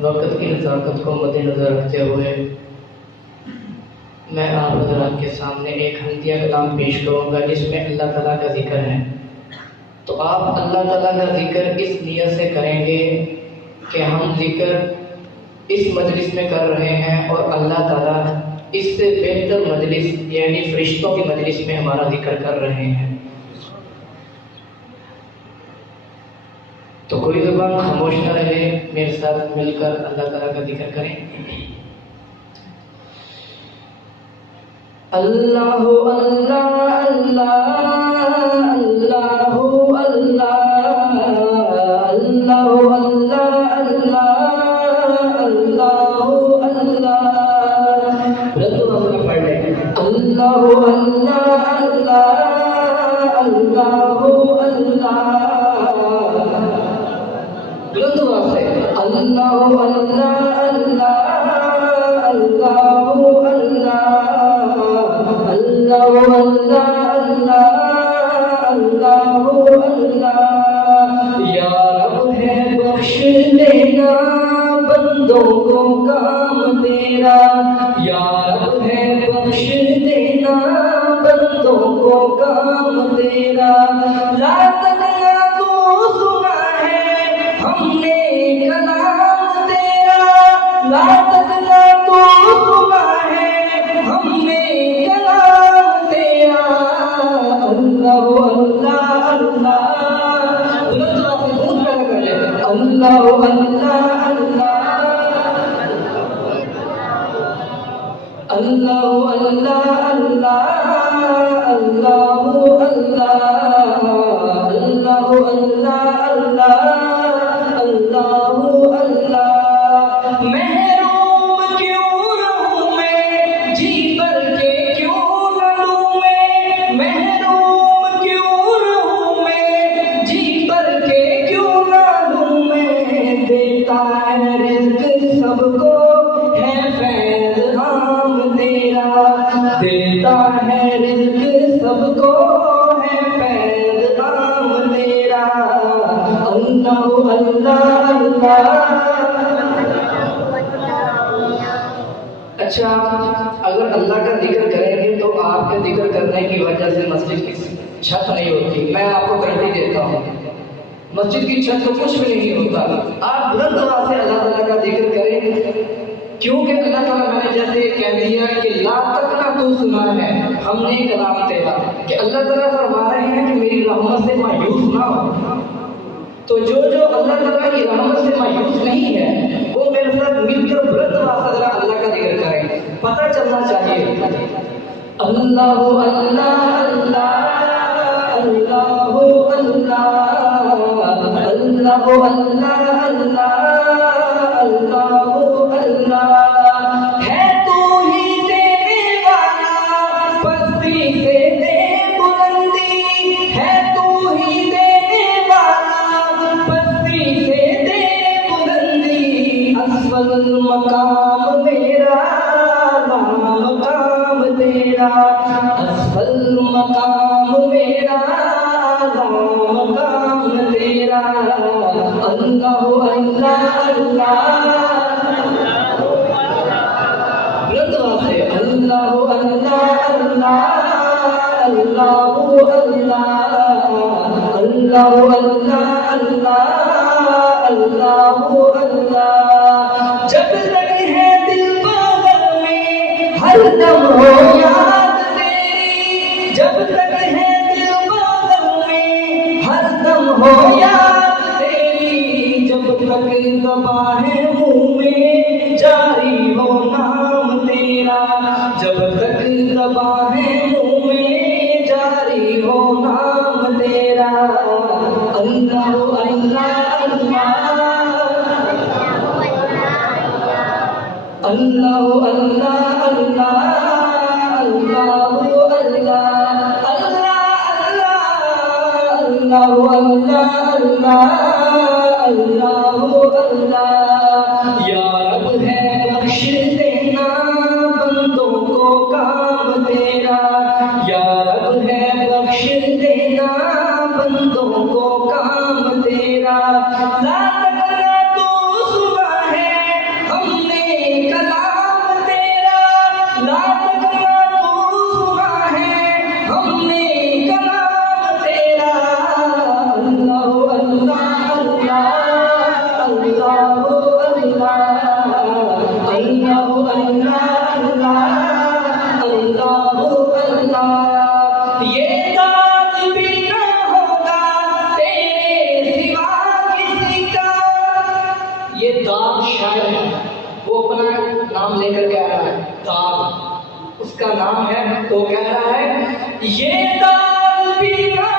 वक़्त की नज़ाकत को मद्देनज़र रखते हुए मैं आप हज़रात के सामने एक हम्दिया कलाम पेश करूँगा जिसमें अल्लाह ताला का ज़िक्र है। तो आप अल्लाह ताला का ज़िक्र इस नियत से करेंगे कि हम ज़िक्र इस मजलिस में कर रहे हैं और अल्लाह ताला इससे बेहतर मजलिस यानी फरिश्तों की मजलिस में हमारा ज़िक्र कर रहे हैं। तो कोई ज़ुबान खामोश न रहे, मेरे साथ मिलकर अल्लाह ताला का ज़िक्र करें। अल्लाह अल्लाह अल्लाह अल्लाह अल्लाह अल्लाह अल्लाह अल्लाह अल्लाह पढ़ ले। अल्लाह अल्लाह अल्लाह अल्लाह अल्लाह से अल्लाह अल्लाह अल्लाह अल्लाह या रब है बख्श देना बंदों को काम तेरा, या रब है बख्श देना बंदों को काम तेरा। ला तकना तू सुना है हमने कलाम तेरा, ला तकना तू सुना है हमने कलाम तेरा। अल्लाह अल्लाह अल्लाह अल्लाह अल्लाह अल्लाह अल्लाह अल्लाह अल्लाह अल्लाह अल्लाह अल्लाह अल्लाह अल्लाह। महरूम क्यों रहूं मैं जी भर के क्यों न लूं मैं, महरूम क्यों रहूं मैं जी भर के क्यों न लूं मैं। देता है रिज़्क़ सबको है फैज़ आम तेरा, देता है रिज़्क़ सबको है फैज़ आम तेरा। अल्लाह अल्लाह अल्लाह। अच्छा, अगर अल्लाह का जिक्र करेंगे तो आपके जिक्र करने की वजह से मस्जिद की छत नहीं होती। मैं आपको गारंटी देता हूँ, मस्जिद की छत तो कुछ भी नहीं होता। आप बुलंद आवाज़ से अल्लाह ताला का जिक्र करें, क्योंकि अल्लाह ताला मैंने जैसे कह दिया कि ला तकना तू सुना है हमने कलाम तेरा, कि अल्लाह ताला फरमा रहे हैं कि मेरी रहमत से मायूस ना हो। तो जो अल्लाह ताला की रहमत से मायूस नहीं है वो मेरे साथ मिलकर बुलंद आवाज़ से अल्लाह का जिक्र करें, पता चलना चाहिए। अल्लाह अल्लाह अल्लाह अल्लाह अल्लाह अल्लाह अल्लाह अल्लाह। है तू ही देने वाला पस्ती से दे बुलंदी, है तू ही देने वाला पस्ती से दे बुलंदी। असफल मकाम मेरा मकाम तेरा, असफल मकाम मेरा मकाम तेरा। अल्लाह अल्लाह अल्लाह से अल्लाह अल्लाह अल्लाह अल्लाह अल्लाह अल्लाह अल्लाह अल्लाह अल्लाह। जब तक है दिल पागल में हर दम हो याद तेरी, जब तक है दिल पागल में हर दम हो याद तेरी। जब तक ज़बान है मुँह में जारी हो नाम तेरा, जब तक ज़बान है मुँह में जारी हो नाम तेरा। अल्लाह अल्लाह अल्लाह अल्लाह अल्लाह अल्लाह अल्लाह अल्लाह अल्लाह अल्लाह अल्लाह। या रब है बख्श देना बंदों को काम तेरा, या रब है बख्श देना बंदों को काम तेरा। ला तकना तू सुना है नाम लेकर कह रहा है दाग, उसका नाम है। तो कह रहा है ये दाग पीना